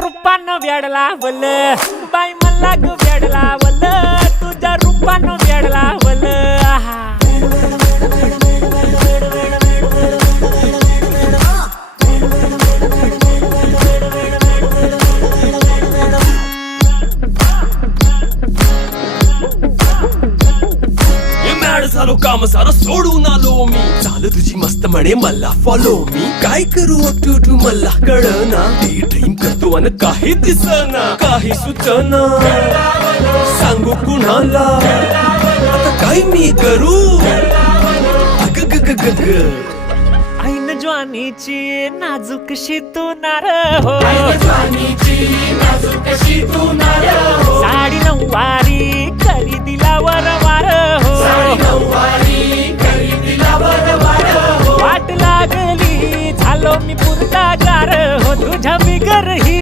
रूपानं वेडला वल बाई मला ग वेडला वल तुझ्या रूपानं वेडला वल झालो काम सारा सोडून आलो मी चाल तुझी मस्त म्हणे मला फॉलो मी काय करू अटू मला कळना ते ड्रीम करतो अन काही दिसना काही सुचना सांगू कुणाला आता काय मी करू अग ग ग ग ग ऐन ज्वानीची नाजूकशी तू नार हो साडी नऊवारी करी दिला वरवार हो वाट लागली झालो मी पुरता गार हो तुझ्या बिगर ही